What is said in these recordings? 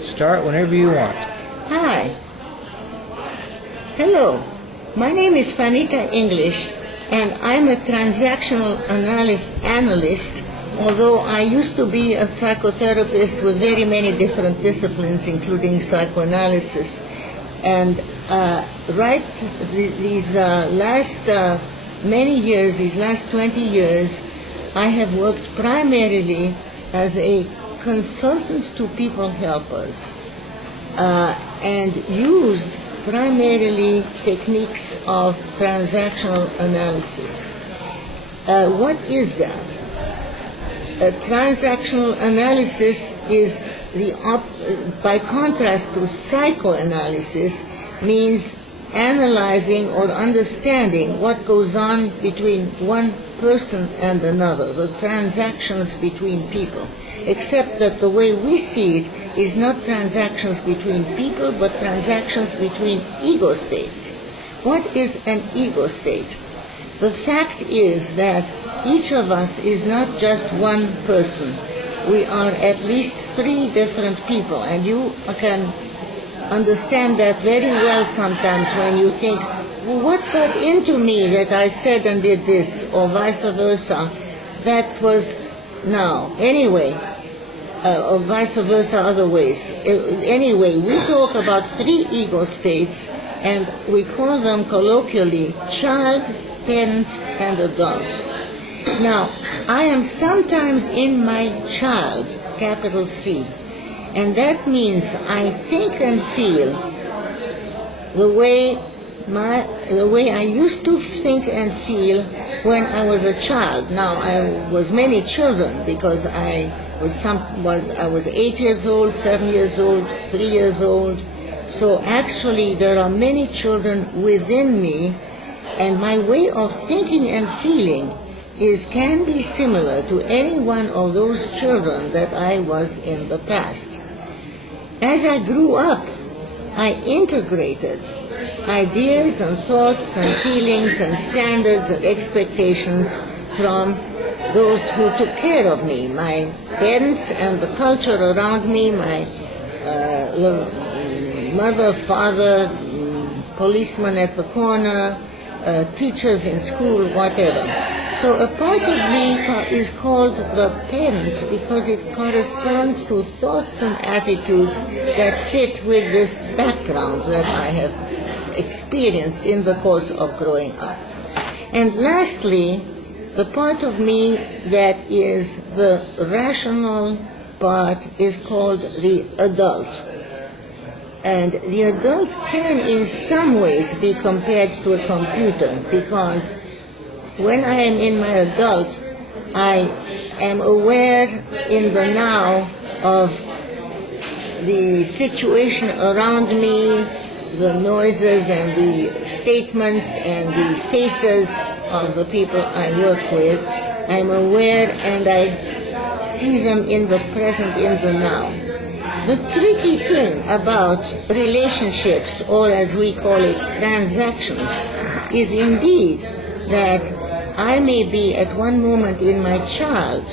Start whenever you want. Hi. Hello. My name is Fanita English, and I'm a transactional analyst, although I used to be a psychotherapist with very many different disciplines, including psychoanalysis. And these last many years, these last 20 years, I have worked primarily as a consultant to people helpers and used primarily techniques of transactional analysis. What is that? Transactional analysis is by contrast to psychoanalysis, means analyzing or understanding what goes on between one person and another, the transactions between people, except that the way we see it is not transactions between people, but transactions between ego states. What is an ego state? The fact is that each of us is not just one person. We are at least three different people, and you can understand that very well sometimes when you think, well, what got into me that I said and did this, or vice versa, that was now. Anyway, or vice versa other ways. Anyway, we talk about three ego states, and we call them colloquially child, parent, and adult. Now, I am sometimes in my child, capital C, and that means I think and feel the way I used to think and feel when I was a child. Now, I was many children because I was 8 years old, 7 years old, 3 years old. So actually there are many children within me, and my way of thinking and feeling can be similar to any one of those children that I was in the past. As I grew up, I integrated ideas and thoughts and feelings and standards and expectations from those who took care of me, my parents and the culture around me, my mother, father, policeman at the corner, teachers in school, whatever. So a part of me is called the parent because it corresponds to thoughts and attitudes that fit with this background that I have experienced in the course of growing up. And lastly, the part of me that is the rational part is called the adult. And the adult can in some ways be compared to a computer, because when I am in my adult, I am aware in the now of the situation around me, the noises and the statements and the faces of the people I work with. I'm aware and I see them in the present, in the now. The tricky thing about relationships, or as we call it, transactions, is indeed that I may be at one moment in my child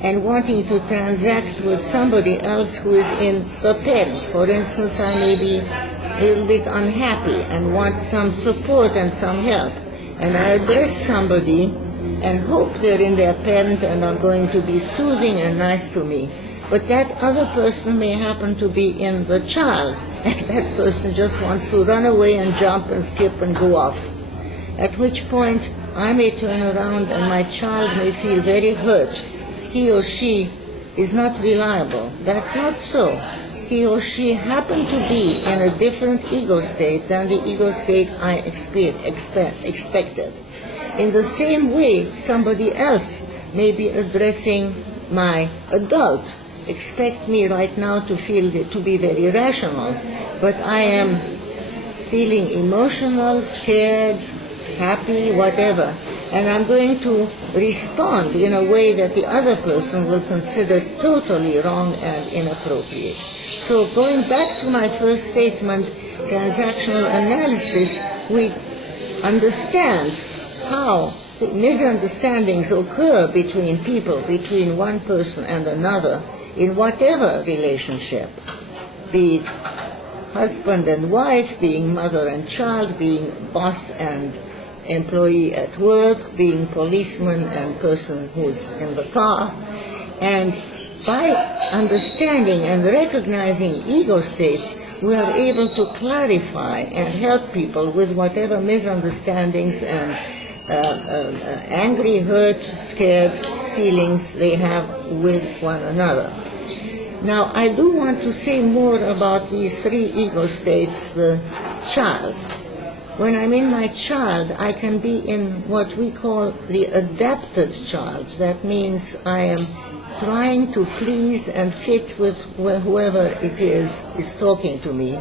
and wanting to transact with somebody else who is in the parent. For instance, I may be a little bit unhappy and want some support and some help. And I address somebody and hope they're in their parent and are going to be soothing and nice to me. But that other person may happen to be in the child, and that person just wants to run away and jump and skip and go off. At which point I may turn around and my child may feel very hurt. He or she is not reliable. That's not so. He or she happened to be in a different ego state than the ego state I expected. In the same way, somebody else may be addressing my adult. Expect me right now to be very rational, but I am feeling emotional, scared, happy, whatever, and I'm going to respond in a way that the other person will consider totally wrong and inappropriate. So going back to my first statement, transactional analysis, we understand how misunderstandings occur between people, between one person and another, in whatever relationship. be it husband and wife, being mother and child, being boss and employee at work, being policeman and person who's in the car. And by understanding and recognizing ego states, we are able to clarify and help people with whatever misunderstandings and angry, hurt, scared feelings they have with one another. Now, I do want to say more about these three ego states. The child. When I'm in my child, I can be in what we call the adapted child. That means I am trying to please and fit with whoever it is talking to me.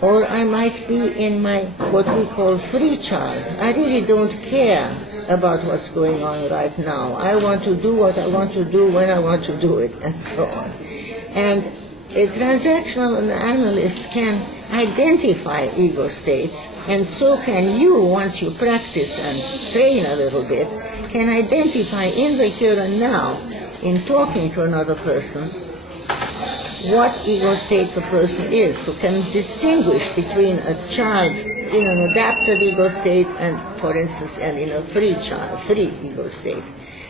Or I might be in my, what we call free child. I really don't care about what's going on right now. I want to do what I want to do when I want to do it, and so on. And a transactional analyst can identify ego states, and so can you, once you practice and train a little bit, can identify in the here and now, in talking to another person, what ego state the person is. So can distinguish between a child in an adapted ego state and, for instance, and in a free ego state.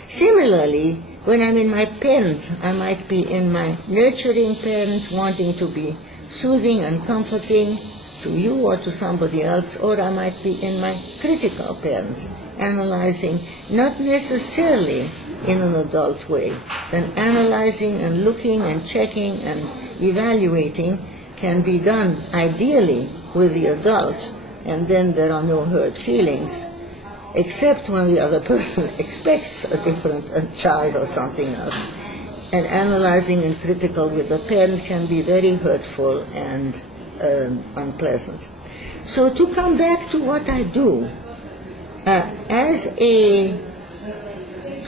Similarly, when I'm in my parent, I might be in my nurturing parent, wanting to be soothing and comforting to you or to somebody else, or I might be in my critical parent, analyzing, not necessarily in an adult way. Then analyzing and looking and checking and evaluating can be done ideally with the adult, and then there are no hurt feelings, except when the other person expects a different child or something else. And analyzing and critical with the parent can be very hurtful and unpleasant. So to come back to what I do, as a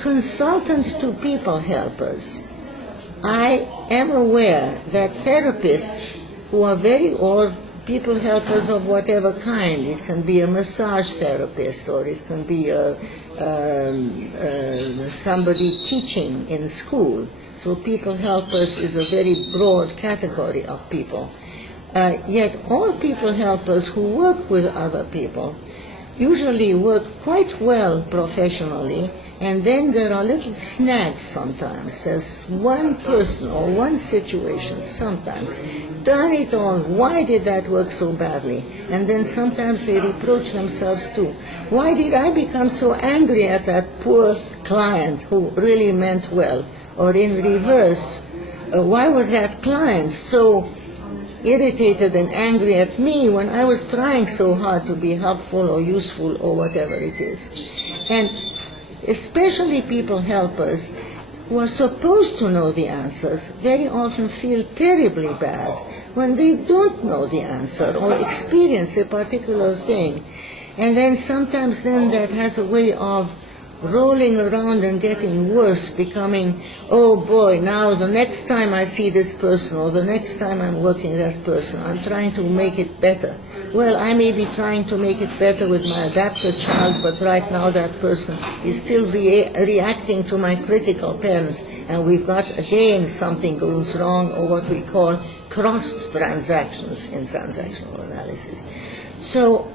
consultant to people helpers, I am aware that therapists who are or people helpers of whatever kind, it can be a massage therapist, or it can be somebody teaching in school. So people helpers is a very broad category of people. Yet all people helpers who work with other people usually work quite well professionally, and then there are little snags sometimes. There's one person or one situation sometimes. Darn it all, why did that work so badly? And then sometimes they reproach themselves too. Why did I become so angry at that poor client who really meant well? Or in reverse, why was that client so irritated and angry at me when I was trying so hard to be helpful or useful or whatever it is? And especially people helpers who are supposed to know the answers very often feel terribly bad when they don't know the answer or experience a particular thing. And then sometimes that has a way of rolling around and getting worse, becoming, oh boy, now the next time I see this person or the next time I'm working with that person, I'm trying to make it better. Well, I may be trying to make it better with my adapted child, but right now that person is still reacting to my critical parent, and we've got, again, something goes wrong, or what we call crossed transactions in transactional analysis. So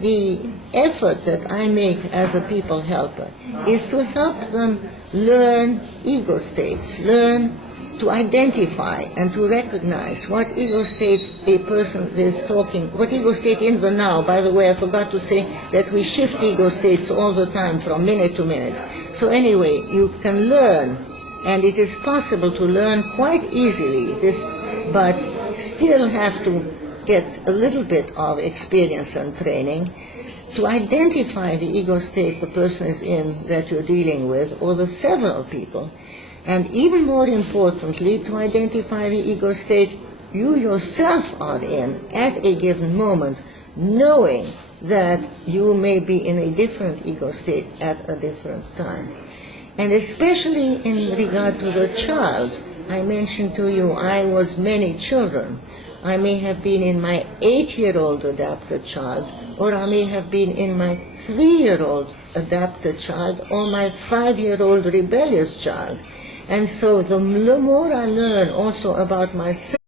the effort that I make as a people helper is to help them learn ego states, learn to identify and to recognize what ego state a person is talking, what ego state in the now. By the way, I forgot to say that we shift ego states all the time from minute to minute. So anyway, you can learn, and it is possible to learn quite easily this, but still have to get a little bit of experience and training to identify the ego state the person is in that you're dealing with, or the several people. And even more importantly, to identify the ego state you yourself are in at a given moment, knowing that you may be in a different ego state at a different time. And especially in regard to the child, I mentioned to you I was many children. I may have been in my 8-year-old adapted child, or I may have been in my 3-year-old adapted child, or my 5-year-old rebellious child. And so the more I learn also about myself,